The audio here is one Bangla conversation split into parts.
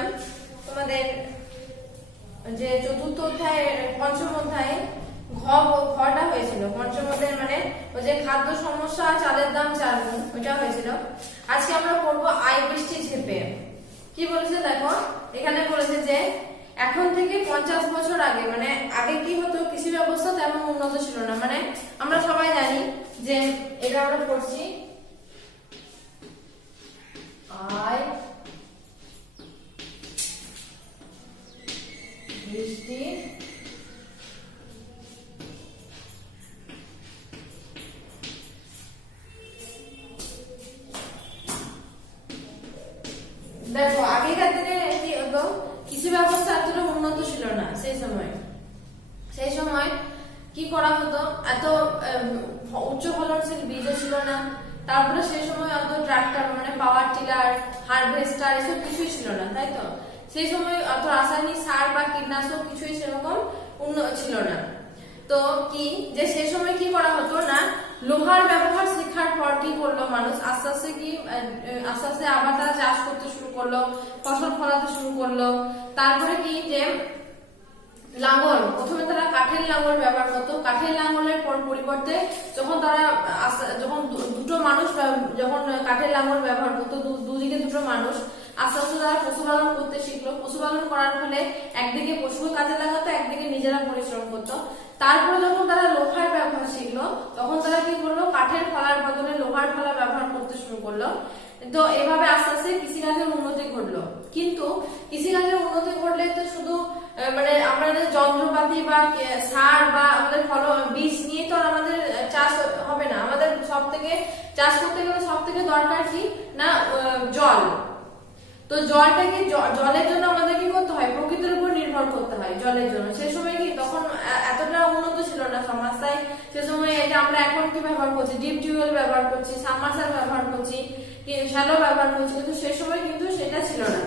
বলছিলাম তোমাদের যে চতুর্থ অধ্যায়ে পঞ্চম অধ্যায়ে ঘটা হয়েছিল। পঞ্চম অধ্যায়ে মানে ওই যে খাদ্য সমস্যা, চালের দাম 4 গুণ, ওইটা হয়েছিল। আজকে আমরা পড়বো আই বৃষ্টি ঝেঁপে। কি বলেছে দেখো, এখানে বলেছে যে এখন থেকে 50 বছর আগে, মানে আগে কি হতো, কৃষি ব্যবস্থা তেমন উন্নত ছিল না। মানে আমরা সবাই জানি যে এটা আমরা পড়ছি আই বৃষ্টি দেখো আগেকার দিনে কি হতো, কৃষি ব্যবস্থা এতটা উন্নত ছিল না। সেই সময় কি করা হতো, এত উচ্চ ফলনশীল বীজও ছিল না। তারপরে সেই সময় অত ট্রাক্টর মানে পাওয়ার টিলার, হারভেস্টার এসব কিছুই ছিল না, তাই তো। সেই সময় অত রাসায়নিক সার বা কীটনাশক কিছুই সেরকম উন্নত ছিল না। তো কি যে সেই সময় কি করা হতো না, লোহার ব্যবহার শেখার পর কি করলো মানুষ আস্তে আস্তে আবার তারা চাষ করতে শুরু করলো, ফসল ফলাতে শুরু করলো। তারপরে কি যে লাঙ্গল, প্রথমে তারা কাঠের লাঙ্গল ব্যবহার করতো। কাঠের লাঙ্গলের পরিবর্তে যখন দুটো মানুষ যখন কাঠের লাঙ্গল ব্যবহার করতো, দুদিকে দুটো মানুষ, আস্তে আস্তে তারা পশুপালন করতে শিখলো। পশুপালন করার ফলে একদিকে পশু কাজে লাগাতো, একদিকে নিজেরা পরিশ্রম করতো। তারপরে যখন তারা লোহার ব্যবহার শিখলো, তখন তারা কি করলো, কাঠের ফলার বদলে লোহার ফলা ব্যবহার করতে শুরু করলো। তো এভাবে আস্তে আস্তে কৃষিকাজের উন্নতি ঘটলো। কিন্তু কৃষিকাজের উন্নতি ঘটলে তো শুধু মানে আমাদের যন্ত্রপাতি বা সার বা আমাদের বীজ নিয়ে তো আমাদের চাষ হবে না। আমাদের চাষ করতে গেলে সব থেকে দরকার কি না, জল। তো জলের জন্য আমাদের কি করতে হয়, প্রকৃতির উপর নির্ভর করতে হয় জলের জন্য। সেই সময় কি তখন এতটা উন্নত ছিল না সমাজ, তাই সে সময় এটা আমরা এখন কি ব্যবহার করছি, ডিপ টিউবওয়েল ব্যবহার করছি, সাবমার্সাল ব্যবহার করছি, শ্যালো ব্যবহার করছি, কিন্তু সে সময় কিন্তু সেটা ছিল না।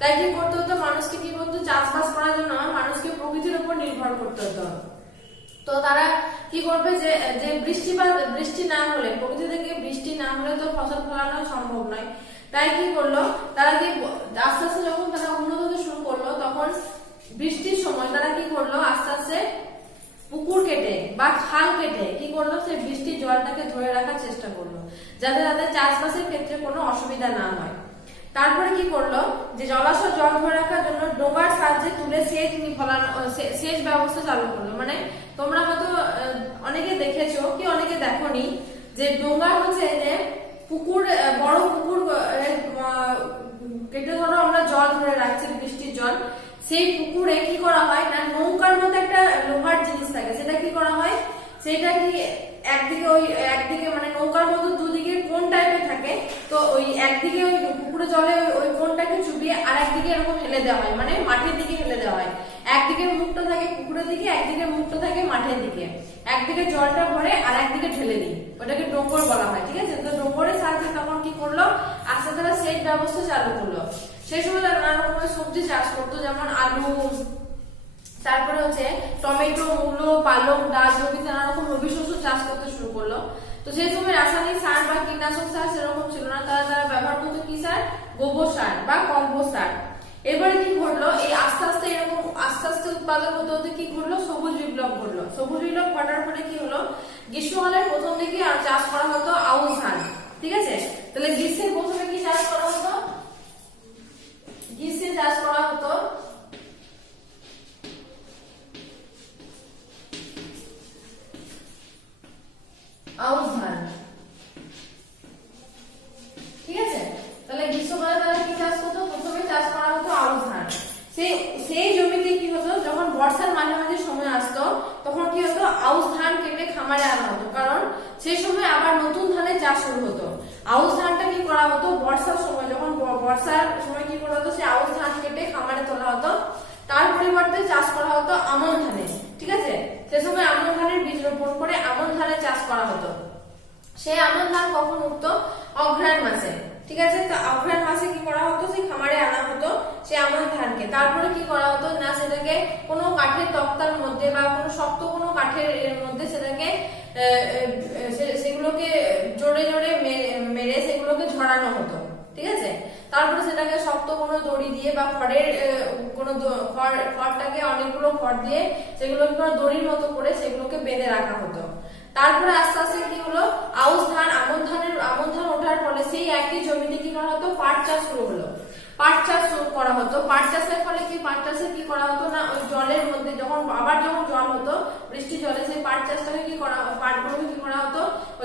তাই কি করতে হতো, মানুষকে কি করতো, চাষবাস করার জন্য মানুষকে প্রকৃতির উপর নির্ভর করতে হতো। তো তারা কি করবে, যে বৃষ্টি না হলে, প্রকৃতি থেকে বৃষ্টি না হলে তো ফসল ফলানো সম্ভব নয়। তাই কি করলো, তারা কি আস্তে আস্তে যখন তারা উন্নত হতে শুরু করলো, তখন বৃষ্টির সময় তারা কি করলো, আস্তে আস্তে পুকুর কেটে বা খাল কেটে কি করলো, সে বৃষ্টির জলটাকে ধরে রাখার চেষ্টা করলো, যাতে তাদের চাষবাসের ক্ষেত্রে কোনো অসুবিধা না হয়। তারপরে কি করলো, যে জলাশয় জল ধরে রাখার জন্য ডোঙার সাহায্যে তুলে সেচ ব্যবস্থা চালু করলো। মানে তোমরা হয়তো অনেকে দেখেছো কি অনেকে দেখোনি, যে ডোঙা হচ্ছে যে পুকুর, বড় পুকুর কেটে ধরো আমরা জল ধরে রাখছি, বৃষ্টির জল। সেই পুকুরে কি করা হয় না, নৌকার মতো একটা লোহার জিনিস থাকে, সেটা কি করা হয়, সেটা কি একদিকে মানে নৌকার মতো দুদিকে কোন টাইপের থাকে। তো ওই একদিকে ওই পুকুরে জলে ওই কোনটাকে চুবিয়ে আর একদিকে এরকম ফেলে দেওয়া হয়, মানে মাঠের দিকে ফেলে দেওয়া হয়। একদিকে মুখটা থাকে পুকুরের দিকে, একদিকে মুখটা থাকে মাঠের দিকে। একদিকে জলটা ভরে আর একদিকে ঢেলে দিই, ওটাকে ডোঙ্গর বলা হয়, ঠিক আছে। তো ডোঙ্গরের সাহায্যে তখন কি করলো, আস্তে তারা সেচ ব্যবস্থা চালু করলো। সেই সময় তারা নানা রকমের সবজি চাষ করতো, যেমন আলু, তারপরে হচ্ছে টমেটো, মূলো, পালং, ডাল, নানা রকম রবি শস্য চাষ করতে শুরু করলো। তো সেই সময় রাসায়নিক সার বা কীটনাশক সার সেরকম ছিল না, তারা ব্যবহার করতো কি সার, গোবর সার বা কম্পোস্ট সার। এবারে কি ঘটলো, এই আস্তে আস্তে উৎপাদন হতে হতে কি ঘটলো, সবুজ বিপ্লব ঘটলো। সবুজ বিপ্লব ঘটার পরে কি হলো, গ্রীষ্মকালের প্রথম দিকে চাষ করা হতো আউশ ধান, ঠিক আছে। তাহলে গ্রীষ্মের প্রথমে কি চাষ করা হতো, গ্রীষ্মে চাষ করা হতো আউশ ধান, ঠিক আছে। তাহলে গ্রীষ্মকালে তারা কি চাষ করতো, প্রথমে চাষ করা হতো আউশ ধান। সেই জমিতে কি হতো, যখন বর্ষার মাঝামাঝি সময় আসতো, তখন কি হতো, আউশ ধান কেটে খামারে আনা হতো, কারণ সেই সময় আবার নতুন ধানের চাষ শুরু হতো। আউশ ধানটা কি করা হতো, বর্ষার সময়, যখন বর্ষার সময় কি করা হতো, সেই আউশ ধান কেটে খামারে তোলা হতো। তার পরিবর্তে চাষ করা হতো আমন ধানের, ঠিক আছে। সে সময় আমন ধানের বীজ রোপণ করে আমন ধানের চাষ করা হতো। সেই আমন ধান কখন উঠতো, অগ্রহায়ণ মাসে, ঠিক আছে। তো অগ্রহায়ণ মাসে কি করা হতো, সেই খামারে আনা হতো সেই আমন ধানকে। তারপরে কি করা হতো না, সেটাকে কোনো কাঠের তক্তার মধ্যে বা কোনো শক্ত কোনো কাঠের মধ্যে সেটাকে সেগুলোকে জোরে জোরে মেরে সেগুলোকে ঝরানো হতো, ঠিক আছে। তারপরে সেটাকে শক্ত কোনো দড়ি দিয়ে বা খড়ের কোনো খড়টাকে অনেকগুলো খড় দিয়ে সেগুলোকে দড়ির মতো করে সেগুলোকে বেঁধে রাখা হতো। তারপরে আস্তে আস্তে কি হলো, আউশ ধান আমন ধান ওঠার ফলে সেই একই জমিতে কি করা হতো, পাট চাষ শুরু হলো। পাট চাষ করা হতো। পাট চাষের ফলে কি, পাট চাষে কি করা হতো না, ওই জলের মধ্যে যখন জল হতো বৃষ্টি জলে, সেই পাট চাষটাকে কি করা, পাটগুলোকে কি করা হতো,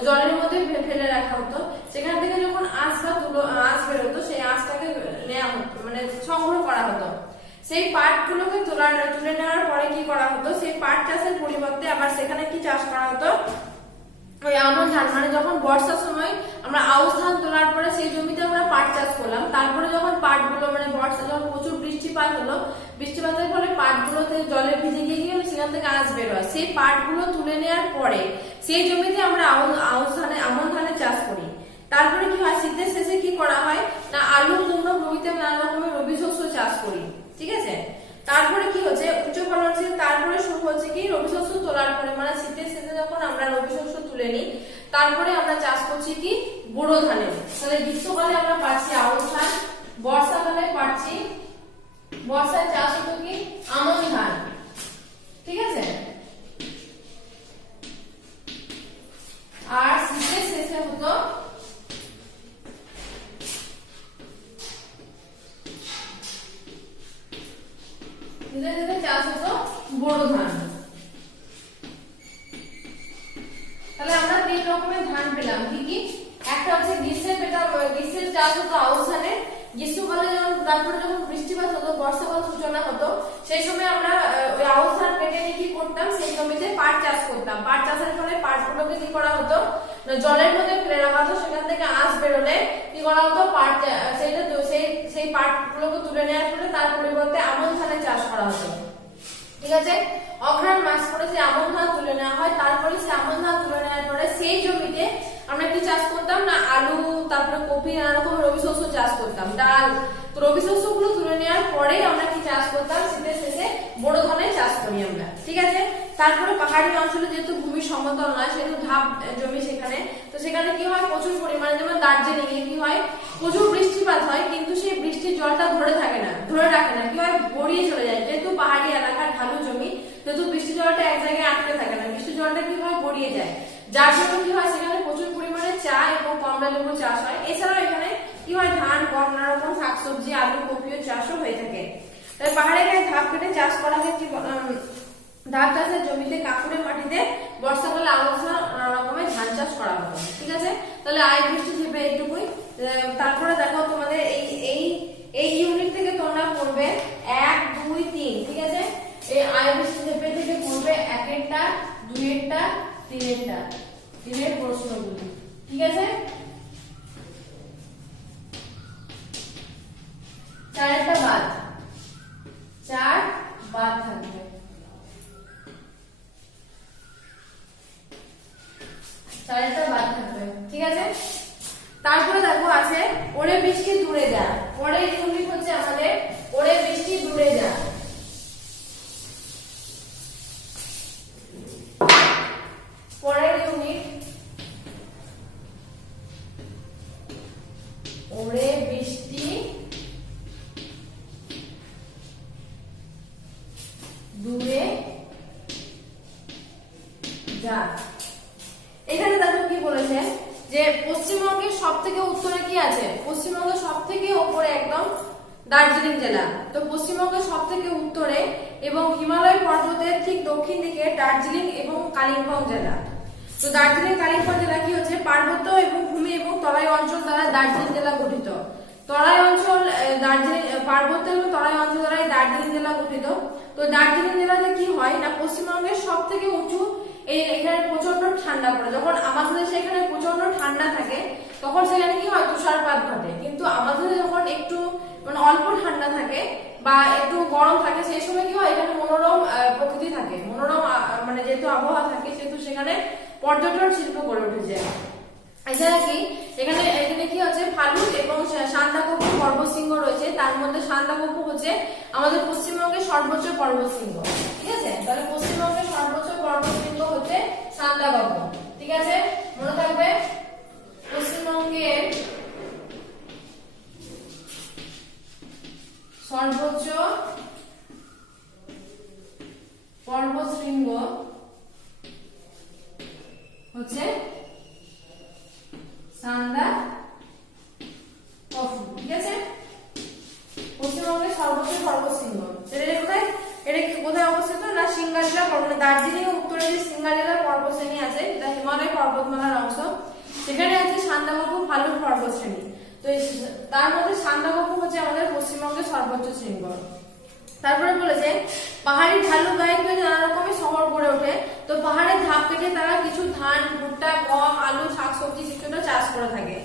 জলের মধ্যে ফেলে রাখা হতো। সেখান থেকে যখন আঁশ বেরোতো, সেই আঁশটাকে নেওয়া হতো, মানে সংগ্রহ করা হতো। সেই পাটগুলোকে তুলে নেওয়ার পরে কি করা হতো, সেই পাট চাষের পরিবর্তে আবার সেখানে কি চাষ করা হতো, ওই আমন ধান, মানে যখন বর্ষার সময় আমরা আউশ ধান তোলার পরে সেই জমিতে আমরা পাট চাষ করলাম, তারপরে যখন পাটগুলো মানে বর্ষা যখন প্রচুর বৃষ্টিপাত হলো, বৃষ্টিপাতের ফলে পাটগুলোতে জলে ভিজে গিয়ে সেখান থেকে আঁশ বের হয়। সেই পাটগুলো তুলে নেওয়ার পরে সেই জমিতে আমরা আমন ধানের চাষ করি। তারপরে কি হয়, শীতের শেষে কি করা হয় না, আলু কুমড়ো ভূমিতে নানা রকমের রবি শস্য চাষ করি। ঠিক আছে, তারপরে কি হচ্ছে, উচ্চ ফলনশীল, তারপরে শুরু হচ্ছে কি রবি শস্য তোলার পরে, মানে শীতের শেষে যখন আমরা রবি শস্য তুলে নিই, তারপরে আমরা চাষ করছি কি বোরো ধানের। তাহলে গ্রীষ্মকালে আমরা পাচ্ছি আউশ ধান, বর্ষাকালে পাচ্ছি, বর্ষায় চাষ হতো কি আমন ধান। ঠিক আছে, আর শীতের শেষে হতো চাষ হতো বোরো ধান। তাহলে আমরা তিন রকমের ধান পেলাম, কি কি, একটা হচ্ছে গ্রীষ্মের চাষ হতো আউশ ধানের। গ্রীষ্মকালে তারপরে যখন বৃষ্টিপাত হতো, বর্ষাকাল সূচনা হতো, সেই সময় আমরা ওই আউশ ধান কেটে নিয়ে কি করতাম, সেই জমিতে পাট চাষ করতাম। পাট চাষের ফলে পাটগুলোকে কি করা হতো, জলের মধ্যে ফেলে রাখা হতো, সেখান থেকে আঁশ বেরোলে কি করা হতো, সেই পাটগুলোকে তুলে নেওয়ার ফলে তার পরিবর্তে আমন ধানের চাষ করা হতো। ঠিক আছে, অঘ্রাণ মাস করে সেই আমন ধান তুলে নেওয়া হয়। তারপরে সেই আমন ধান তুলে নেওয়ার পরে সেই জমিতে আমরা কি চাষ করতাম না, আলু, তারপরে কপি, নানা রকম রবি শস্য চাষ করতাম, ডাল। তো রবি শস্যগুলো তুলে নেওয়ার পরে আমরা কি চাষ করতাম, শীতের শেষে বোরো ধানের চাষ করি আমরা। ঠিক আছে, তারপরে পাহাড়ি অঞ্চলে যেহেতু ভূমি সমতল নয়, সেহেতু ধাপ জমি সেখানে, তো সেখানে কি হয়, প্রচুর পরিমাণে, যেমন দার্জিলিং এ কি হয়, প্রচুর বৃষ্টিপাত হয়, কিন্তু সেই বৃষ্টির জলটা ধরে রাখে না, কি হয়, গড়িয়ে চলে যায়। যেহেতু পাহাড়ি এলাকার ঢালু জমি, যেহেতু বৃষ্টির জলটা এক জায়গায় আটকে থাকে না, বৃষ্টির জলটা কি হয়, গড়িয়ে যায়, যার জন্য কি হয়, সেখানে প্রচুর পরিমাণে চা এবং কমলা লেবু চাষ হয়। এছাড়াও এখানে কি হয়, ধান, গম, নানা রকম শাকসবজি, আলু, কপিও চাষও হয়ে থাকে। তাই পাহাড়ের গায়ে ধাপ কেটে চাষ করা হয় কি, ধাপ চাষের জমিতে কাঁকুড়ে মাটিতে বর্ষাকালে আউশ ধান, নানা রকমের ধান চাষ করা হতো। ঠিক আছে, তাহলে আয় বৃষ্টি ঝেপে এইটুকুই। তারপরে দেখো তোমাদের এই ইউনিট থেকে তোমরা পড়বে 1, 2, 3। ঠিক আছে, এই আয় বৃষ্টি ঝেপে থেকে পড়বে 1-এরটা, 2-এরটা, 3-এরটা, 3-এর প্রশ্নগুলি। ঠিক আছে, 4-এরটা বাদ, 4 বাদ থাকবে। 4-এরটা বাদ থাকবে। ঠিক আছে, তারপরে দেখো আছে ওরে বৃষ্টি দূরে যা। পরের ইউনিট হচ্ছে আমাদের ওরে বৃষ্টি দূরে যা। পরের ইউনিট ওরে বৃষ্টি দূরে যা। এখানে দেখো কি বলেছে যে পশ্চিমবঙ্গের সব থেকে উত্তরে কি আছে, পশ্চিমবঙ্গের সব থেকে উপরে একদম দার্জিলিং জেলা। তো পশ্চিমবঙ্গের সব থেকে উত্তরে এবং হিমালয় পর্বতের ঠিক দক্ষিণ দিকে দার্জিলিং এবং কালিম্পং জেলা। তো দার্জিলিং কালিম্পং জেলা কি হচ্ছে, পার্বত্য এবং ভূমি এবং তরাই অঞ্চল দ্বারা দার্জিলিং জেলা গঠিত। তরাই অঞ্চল, দার্জিলিং পার্বত্য এবং তরাই অঞ্চল দ্বারা দার্জিলিং জেলা গঠিত। তো দার্জিলিং জেলাতে কি হয় না, পশ্চিমবঙ্গের সব থেকে উঁচু, এখানে প্রচন্ড ঠান্ডা পড়ে। যখন আমাদের দেশে এখানে প্রচন্ড ঠান্ডা থাকে, তখন সেখানে কি হয়, তুষারপাত ঘটে। কিন্তু আমাদের যখন একটু মানে অল্প ঠান্ডা থাকে বা একটু গরম থাকে, সেই সময় কি হয়, এখানে মনোরম প্রকৃতি থাকে, মনোরম মানে যেহেতু আবহাওয়া থাকে, সেহেতু সেখানে পর্যটন শিল্প গড়ে উঠেছে। এছাড়া কি এখানে কি হচ্ছে, ফালুট এবং সান্দাকফু পর্বতশৃঙ্গ রয়েছে। তার মধ্যে সান্দাকফু হচ্ছে আমাদের পশ্চিমবঙ্গের সর্বোচ্চ পর্বতশৃঙ্গ। ঠিক আছে, তাহলে পশ্চিমবঙ্গের সর্বোচ্চ পর্বতশৃঙ্গ হচ্ছে সান্দাকফু। ঠিক আছে, মনে থাকবে পশ্চিমবঙ্গের সর্বোচ্চ পর্বতশৃঙ্গ হচ্ছে সান্দাকফু। ঠিক আছে, পশ্চিমবঙ্গের সর্বোচ্চ পর্বতশৃঙ্গ। এটা কোথায় অবস্থিত না সিঙ্গালীলা পর্বত, দার্জিলিং উত্তরে যে সিঙ্গালীলা পর্বতশ্রেণী আছে এটা হিমালয় পর্বতমালার অংশ, সেখানে আছে সান্দাকফু ফালুট পর্বতশ্রেণী। তো তার মধ্যে সান্দাকফু হচ্ছে আমাদের পশ্চিমবঙ্গের সর্বোচ্চ শৃঙ্গ। তারপরে বলেছে পাহাড়ি ঢালু গায়ে নানা রকমের শহর গড়ে ওঠে। তো পাহাড়ের ধাপ কেটে তারা কিছু ধান, ভুট্টা, গম, আলু, শাকসবজি কিছুটা চাষ করে থাকে।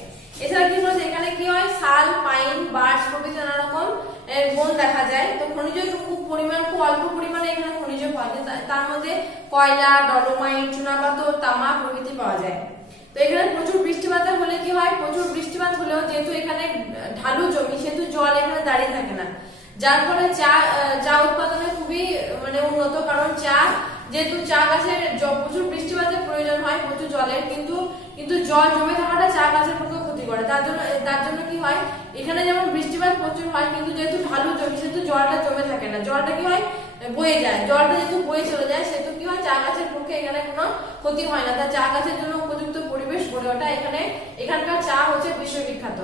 এছাড়া কি বলছে এখানে কি হয় শাল, পাইন, বার্চ প্রভৃতি নানা রকম বন দেখা যায়। তো খনিজ খুব অল্প পরিমাণে এখানে খনিজ পাওয়া যায়। তার মধ্যে কয়লা, ডলোমাইট, চুনাপাথর, তামা প্রভৃতি পাওয়া যায়। তো এখানে প্রচুর বৃষ্টিপাত হলে কি হয়, প্রচুর বৃষ্টিপাত হলেও যেহেতু এখানে ঢালু জমি সেহেতু জল এখানে দাঁড়িয়ে থাকে না, যার ফলে চা উৎপাদনে খুবই উন্নত। কারণ যেহেতু চা গাছের প্রচুর বৃষ্টিপাতের প্রয়োজন হয়, প্রচুর জলের, কিন্তু জল জমে থাকাটা চা গাছের পক্ষে ক্ষতি করে। তার জন্য কি হয় এখানে যেমন বৃষ্টিপাত প্রচুর হয়, কিন্তু যেহেতু ঢালু জমি সেহেতু জলটা জমে থাকে না, জলটা কি হয় বয়ে যায়। জলটা যেহেতু বয়ে চলে যায় সেহেতু কি হয় চা গাছের পক্ষে এখানে কোনো ক্ষতি হয় না। তাই চা গাছের জন্য উপযুক্ত পরিবেশ গড়ে ওঠা। এখানকার চা হচ্ছে বিশ্ববিখ্যাত।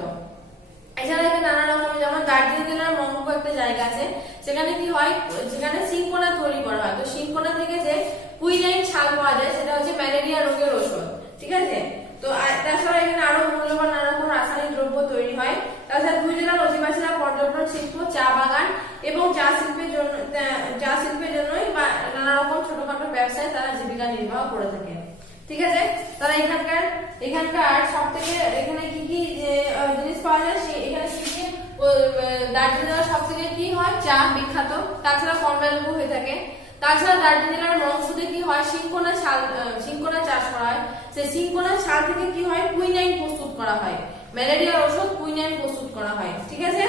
এছাড়া এখানে নানা রকমের যেমন দার্জিলিং জেলার মঙ্গু একটা জায়গা আছে, সেখানে কি হয় সেখানে সিংকোনা তৈরি করা হয়। তো সিংকোনা থেকে যে কুইনাইন ছাল পাওয়া যায় সেটা হচ্ছে ম্যালেরিয়া রোগের ওষুধ। ঠিক আছে, তো তাছাড়া এখানে আরো মূল্যবান নানা রকম রাসায়নিক দ্রব্য তৈরি হয়। তাছাড়া দুই জেলার অধিবাসীরা পর্যটন শিল্প, চা বাগান এবং চা শিল্পের জন্যই বা নানা রকম ছোটখাটো ব্যবসায় তারা জীবিকা নির্বাহ করে থাকে। ঠিক আছে, তারা এখানকার সব থেকে এখানে কি কি জিনিস পাওয়া যায়, এখানে দার্জিলিং জেলার সব থেকে কি হয় চা বিখ্যাত। তাছাড়া কমলা লেবু হয়ে থাকে। তাছাড়া দার্জিলিং জেলার মংসুতে কি হয় সিংকোনা চাষ করা হয়। সেই সিংকোনা ছাল থেকে কি হয় কুইনাইন প্রস্তুত করা হয়, ম্যালেরিয়ার ওষুধ কুইনাইন প্রস্তুত করা হয়। ঠিক আছে,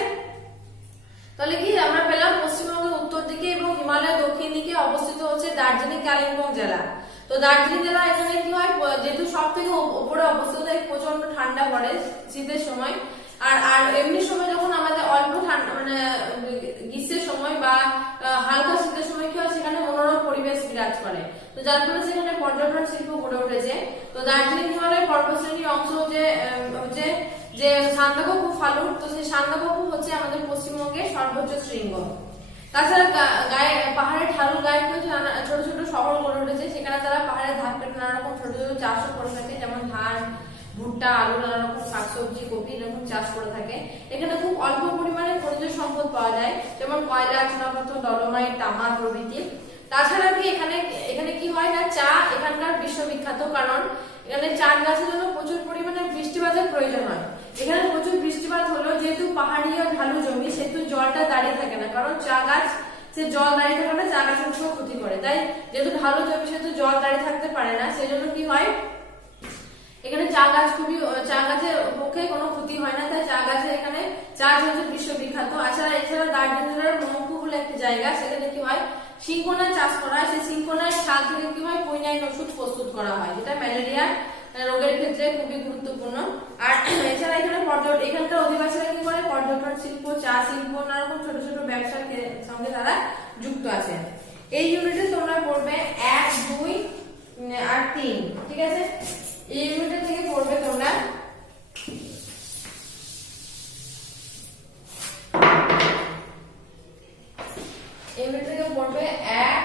তাহলে কি আমরা পেলাম পশ্চিমবঙ্গের উত্তর দিকে এবং হিমালয়ের দক্ষিণ দিকে অবস্থিত হচ্ছে দার্জিলিং কালিম্পং জেলা। তো দার্জিলিং জেলা এখানে কি হয় যেহেতু সব থেকে উপরে অবস্থিত তাই প্রচন্ড ঠান্ডা পড়ে শীতের সময়। আর এমনি সময় যখন আমাদের অল্প ঠান্ডা গ্রীষ্মের সময় বা হালকা শীতের সময় কি হয় সেখানে মনোরম পরিবেশ বিরাজ করে। তো যার ফলে সেখানে পর্যটন শিল্প গড়ে উঠেছে। তো দার্জিলিং হিমালয়ের পর্বতশ্রেণীর অংশ হচ্ছে যে সান্দাকফু ফালুট। তো সেই সান্দাকফু হচ্ছে আমাদের পশ্চিমবঙ্গের সর্বোচ্চ শৃঙ্গ। তাছাড়া পাহাড়ের ঢালু গায়ে ছোট ছোট শহর গড়ে উঠেছে, সেখানে তারা পাহাড়ের ধাপ কেটে নানা রকম ছোট ছোট চাষও করে থাকে, যেমন ধান, ভুট্টা, আলু, নানা রকম শাকসবজি, কপি এরকম চাষ করে থাকে। এখানে খুব অল্প পরিমাণে খনিজ সম্পদ পাওয়া যায়, যেমন কয়লা, চুনাপাথর, ডলোমাইট, তামা প্রভৃতি। তাছাড়া কি এখানে কি হয় না চা এখানকার বিশ্ববিখ্যাত, কারণ এখানে চা গাছের জন্য প্রচুর পরিমাণে বৃষ্টিপাতের প্রয়োজন হয়। এখানে প্রচুর বৃষ্টিপাত হলো যেহেতু পাহাড়ি ও ঢালু জমি সেহেতু জলটা দাঁড়িয়ে থাকে না, কারণ চা গাছ সে জল দাঁড়িয়ে থাকাটা চা গাছের উপর ক্ষতি করে। তাই যেহেতু ঢালু জমি সেহেতু জল দাঁড়িয়ে থাকতে পারে না, সেজন্য কি হয় এখানে চা গাছের পক্ষে কোনো ক্ষতি হয় না। তাই চা গাছের এখানে চা হচ্ছে বিশ্ববিখ্যাত। এছাড়া দার্জিলিং জেলার মংপু বলে একটা জায়গা, সেখানে কি হয় সিংকোনা চাষ করা হয়। সেই সিংকোনার ছাল থেকে কি হয় কুইনাইন ওষুধ প্রস্তুত করা হয়, যেটা ম্যালেরিয়া রোগের ক্ষেত্রে খুবই গুরুত্বপূর্ণ। আর এছাড়া এখানকার অধিবাসীরা কি করে পর্যটন শিল্প, চা শিল্প, নানা রকম ছোট ছোট ব্যবসার সঙ্গে তারা যুক্ত আছে। এই ইউনিটে তোমরা পড়বে 1, 2 আর 3। ঠিক আছে, এই ইউনিটে থেকে পড়বে তোমরা পড়বে 1,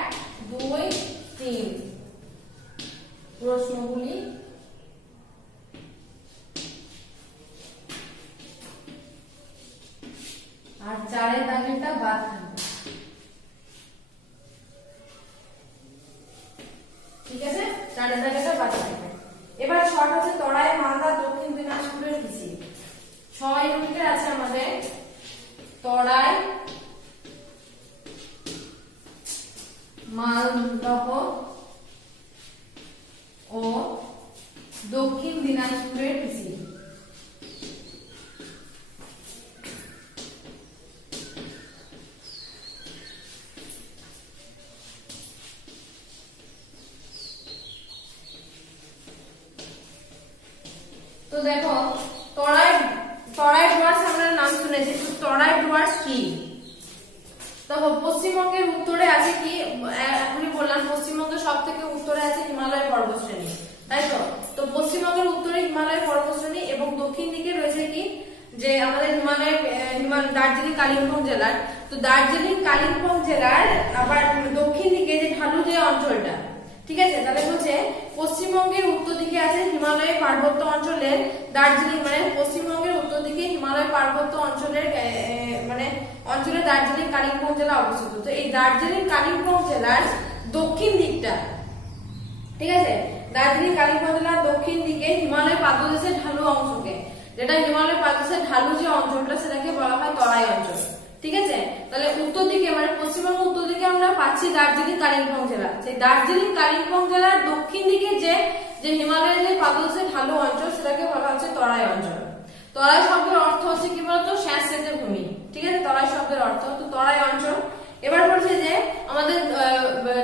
2, 3 প্রশ্নগুলি। আর 4 দাগেরটা বাদ থাকবে। ঠিক আছে, 4 দাগেরটা বাদ থাকবে। এবার 6 হচ্ছে তরাই, মালদা, দক্ষিণ দিনাজপুরের কৃষি। 6 ইউনিটের আছে আমাদের তরাই, মালদহ ও দক্ষিণ দিনাজপুরের কৃষি। তো দেখো তরাই ডুয়ার্স আমরা নাম শুনেছি, তো তরাই ডুয়ার্স কি? দেখো পশ্চিমবঙ্গের উত্তরে আছে কি, এখনই বললাম পশ্চিমবঙ্গের সব থেকে উত্তরে আছে হিমালয় পর্বতশ্রেণী, তাই তো। তো পশ্চিমবঙ্গের উত্তরে হিমালয় পর্বতশ্রেণী এবং দক্ষিণ দিকে রয়েছে কি যে আমাদের দার্জিলিং কালিম্পং জেলার। তো দার্জিলিং কালিম্পং জেলার আবার দক্ষিণ দিকে যে ঢালু যে অঞ্চলটা, ঠিক আছে, তাহলে বলছে পশ্চিমবঙ্গের উত্তর দিকে আছে হিমালয় পার্বত্য অঞ্চলের দার্জিলিং, মানে পশ্চিমবঙ্গের উত্তর দিকে হিমালয় পার্বত্য অঞ্চলের অঞ্চলে দার্জিলিং কালিম্পং জেলা অবস্থিত। তো এই দার্জিলিং কালিম্পং জেলার দক্ষিণ দিকটা, ঠিক আছে, দার্জিলিং কালিম্পং জেলার দক্ষিণ দিকে হিমালয় পাদদেশের ঢালু অংশকে, যেটা হিমালয় পাদদেশের ঢালু যে অঞ্চলটা সেটাকে বলা হয় তরাই অঞ্চল, ঠিক আছে। তাহলে উত্তর দিকে মানে পশ্চিমবঙ্গ উত্তর দিকে আমরা পাচ্ছি দার্জিলিং কালিম্পং জেলা। সেই দার্জিলিং কালিম্পং জেলার দক্ষিণ দিকে যে হিমালয়ের যে পাদদেশের ঢালু অঞ্চল সেটাকে বলা হচ্ছে তরাই অঞ্চল। তরাই শব্দের অর্থ হচ্ছে কি বলতো, স্যাঁতসেঁতে ভূমি, ঠিক আছে, তরাই শব্দের অর্থ। তো তরাই অঞ্চল। এবার বলছে যে আমাদের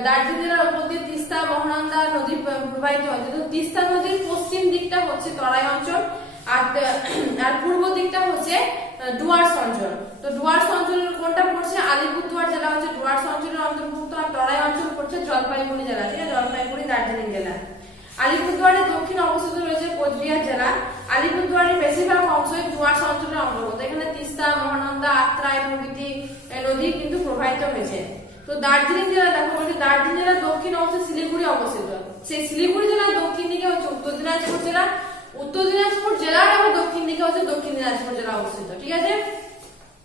দার্জিলিং জেলার উপর দিয়ে তিস্তা মহানন্দা নদী প্রবাহিত হয়, তো তিস্তা নদীর পশ্চিম দিকটা হচ্ছে তরাই অঞ্চল, আর পূর্ব দিকটা হচ্ছে ডুয়ার্স অঞ্চল। তো ডুয়ার্স অঞ্চল কোনটা পড়ছে, আলিপুরদুয়ার জেলা হচ্ছে ডুয়ার্স অঞ্চলের অন্তর্ভুক্ত, আর তরাই অঞ্চল পড়ছে জলপাইগুড়ি জেলা, ঠিক আছে, জলপাইগুড়ি দার্জিলিং জেলা। আলিপুরদুয়ারের দক্ষিণ অবস্থিত রয়েছে কোচবিহার জেলা। আলিপুরদুয়ারের বেশিরভাগ অংশই ডুয়ার্স অঞ্চলের অন্তর্গত। এখানে তিস্তা মহানন্দা আত্রাই প্রভৃতি নদী কিন্তু প্রবাহিত হয়েছে। তো দার্জিলিং জেলা দেখো বলছে দার্জিলিং জেলার দক্ষিণ অংশে শিলিগুড়ি অবস্থিত। সেই শিলিগুড়ি জেলার দক্ষিণ দিকে হচ্ছে উত্তর দিনাজপুর জেলা, উত্তর দিনাজপুর জেলার আবার দক্ষিণ দিকে হচ্ছে দক্ষিণ দিনাজপুর জেলা অবস্থিত, ঠিক আছে।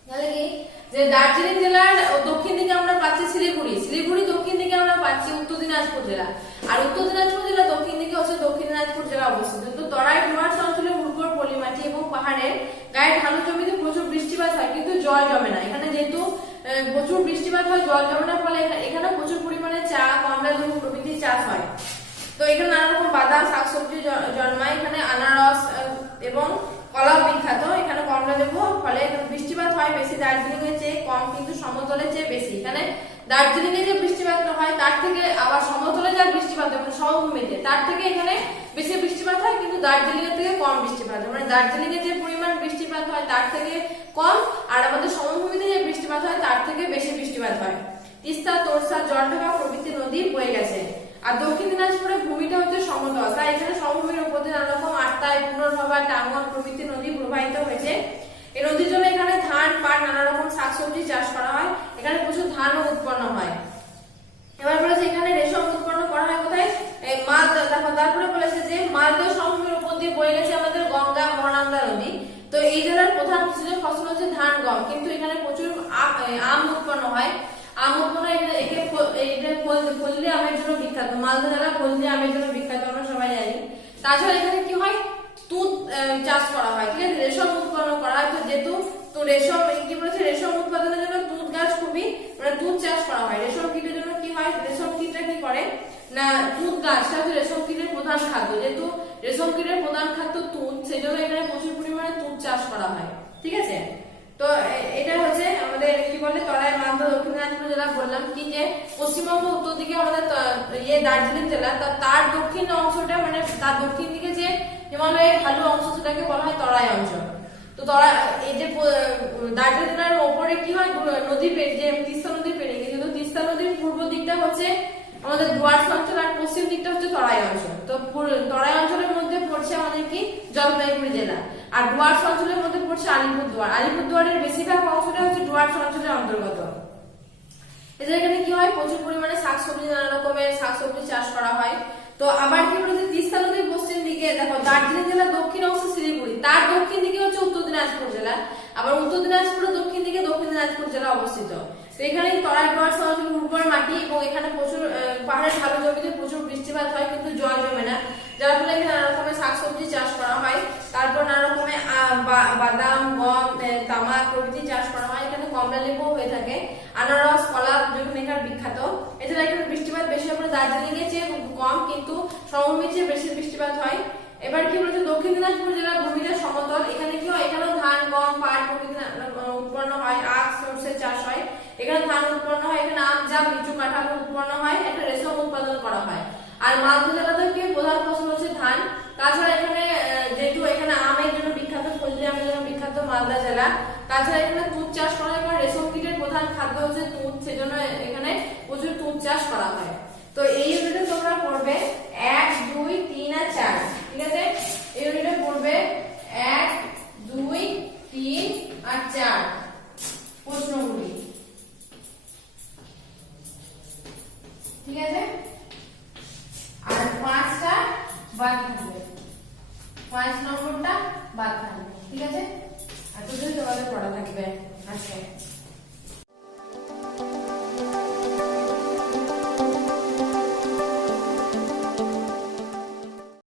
তাহলে কি যে দার্জিলিং জেলার দক্ষিণ দিকে আমরা পাচ্ছি শিলিগুড়ি, শিলিগুড়ি দক্ষিণ দিকে আমরা পাচ্ছি উত্তর দিনাজপুর জেলা, আর উত্তর দিনাজপুর জেলা দক্ষিণ দিকে হচ্ছে দক্ষিণ দিনাজপুর জেলা অবস্থিত। তো তরাই ডুয়ার্স অঞ্চলে উর্বর পলিমাটি এবং পাহাড়ের গায়ে ঢালু জমিতে প্রচুর বৃষ্টিপাত হয় কিন্তু জল জমে না। এখানে যেহেতু প্রচুর বৃষ্টিপাত হয়, জল জমে না, ফলে এখানে প্রচুর পরিমাণে চা, কমলা লেবু প্রভৃতি চাষ হয়। তো এখানে নানা রকম বাদাম শাকসবজি জন্মায়, এখানে আনারস এবং কলাও বিখ্যাত, এখানে কমলা লেবু, ফলে বৃষ্টিপাত হয় বেশি দার্জিলিং এর চেয়ে কম কিন্তু সমতলের চেয়ে বেশি। এখানে দার্জিলিং এ যে বৃষ্টিপাত হয় তার থেকে আবার সমতলে যা বৃষ্টিপাত হয় মানে সমভূমিতে তার থেকে এখানে বেশি বৃষ্টিপাত হয়, কিন্তু দার্জিলিং এর থেকে কম বৃষ্টিপাত হয়, মানে দার্জিলিং এ যে পরিমাণ বৃষ্টিপাত হয় তার থেকে কম, আর আমাদের সমভূমিতে যে বৃষ্টিপাত হয় তার থেকে বেশি বৃষ্টিপাত হয়। তিস্তা, তোরসা, জলঢাকা প্রভৃতি নদী বয়ে গেছে। আর দক্ষিণ দিনাজপুরের ভূমিটা হচ্ছে সমতল, তাই এখানে সমভূমির উপর দিয়ে নানা রকম আত্রাই, পুনর্ভবা, টাঙ্গন প্রভৃতি নদী প্রবাহিত হয়েছে। এই নদীর জন্য এখানে ধান, পাট, নানা রকম শাকসবজি চাষ করা হয়, এখানে প্রচুর ধানও উৎপন্ন হয়। এবার বলেছে এখানে রেশম উৎপন্ন করা হয় কোথায়, মালদা। দেখো তারপরে বলেছে যে মালদা সমভূমির উপর দিয়ে বয়ে গেছে আমাদের গঙ্গা মহানন্দা নদী। তো এই জেলার প্রধান কৃষিজ ফসল হচ্ছে ধান, গম, কিন্তু এখানে প্রচুর আম উৎপন্ন হয়। আম উৎপন্ন ফজলি আমের জন্য বিখ্যাত, মালদা জেলা ফজলি আমের জন্য বিখ্যাত, আমরা সবাই জানি। তাছাড়া এখানে কি হয়, তুঁত চাষ করা হয়, ঠিক আছে, রেশম উৎপন্ন করা হয়। তো যেহেতু তো রেশম কি বলেছে, রেশম উৎপাদনের জন্য তুঁত গাছ খুবই মানে তুঁত চাষ করা হয়। রেশম কীটের জন্য কি হয়, রেশম কীটটা কি করে না, তুঁত গাছটা হচ্ছে রেশম কীটের প্রধান খাদ্য, যেহেতু রেশম কীটের প্রধান খাদ্য তুঁত, সেই জন্য এখানে প্রচুর পরিমাণে তুঁত চাষ করা হয়, ঠিক আছে। তো এটা হচ্ছে আমাদের কি বলে তরাই মালদা দক্ষিণ দিনাজপুর জেলা। বললাম কি যে পশ্চিমবঙ্গ উত্তর দিকে আমাদের দার্জিলিং জেলা, তার দক্ষিণ অংশটা মানে তার দক্ষিণ দিকে যে হিমালয়ের ঢালু অংশ সেটাকে বলা হয় তরাই অঞ্চল। তো এই যে দার্জিলিং জেলার ওপরে কি হয়, নদী যে তিস্তা নদী পেরিয়ে গেছে, কিন্তু তিস্তা নদীর পূর্ব দিকটা হচ্ছে আমাদের ডুয়ার্স অঞ্চল, আর পশ্চিম দিকটা হচ্ছে তরাই অঞ্চল। তো তরাই অঞ্চলের মধ্যে পড়ছে আমাদের কি জলপাইগুড়ি জেলা, আর ডুয়ার্স অঞ্চলের মধ্যে পড়ছে আলিপুরদুয়ার। আলিপুরদুয়ারের বেশিরভাগ অংশটা হচ্ছে ডুয়ার্স অঞ্চলের অন্তর্গত। এখানে কি হয়, প্রচুর পরিমাণে শাকসবজি, নানা রকমের শাকসবজি চাষ করা হয়। তো আবার কি বলেছে, তিস্তা নদীর পশ্চিম দিকে দেখো দার্জিলিং জেলার দক্ষিণ অংশ শিলিগুড়ি, তার দক্ষিণ দিকে হচ্ছে উত্তর দিনাজপুর জেলা, আবার উত্তর দিনাজপুরের দক্ষিণ দিকে দক্ষিণ দিনাজপুর জেলা অবস্থিত। তো এখানে তরাই ডুয়ার্স অঞ্চল উর্বর মাটি এবং এখানে প্রচুর পাহাড়ের ঢালু জমিতে প্রচুর বৃষ্টিপাত হয় কিন্তু জল জমে না, যার ফলে এখানে নানা রকমের শাকসবজি চাষ করা হয়। তারপর নানা রকমের বাদাম, গম, তামাক প্রভৃতি চাষ করা হয়। এখানে কমলা লেবু হয়ে থাকে, আনারস, কলা যেখানে এখানে বিখ্যাত। এছাড়া এখানে বৃষ্টিপাত বেশি হয়, দার্জিলিং এর চেয়ে কম কিন্তু সমভূমির চেয়ে বেশি বৃষ্টিপাত হয়। এবার কি বলছে, দক্ষিণ দিনাজপুর জেলার ভূমিটা সমতল, এখানে কি হয়, এখানেও ধান, গম, পাট প্রভৃতি উৎপন্ন হয়, আখ, সরষে চাষ হয়। এখানে ধান উৎপন্ন হয়, এখানে আম, জাম, লিচু, কাঁঠাল উৎপন্ন হয়, একটা রেশম উৎপাদন করা হয়। আর মালদা জেলাতে কি প্রধান ফসল হচ্ছে ধান। তাছাড়া এখানে যেহেতু এখানে আমের জন্য বিখ্যাত, ফজলি আমের জন্য বিখ্যাত মালদা জেলা, তাছাড়া এখানে তুঁত চাষ করা হয়, রেশম কীটের প্রধান খাদ্য হচ্ছে দুধ, সেজন্য এখানে প্রচুর দুধ চাষ করা হয়। তো এই ইউনিটে তোমরা পড়বে 1, 2, 3 আর 4, ঠিক আছে? এই ইউনিটে পড়বে 1, 2, 3 আর 4 প্রশ্নগুলি, ঠিক আছে? আর 5টা বাদ থাকবে, 5 নম্বরটা বাদ থাকবে, ঠিক আছে? এতদিন তোমাদের পড়া থাকবে আজকে।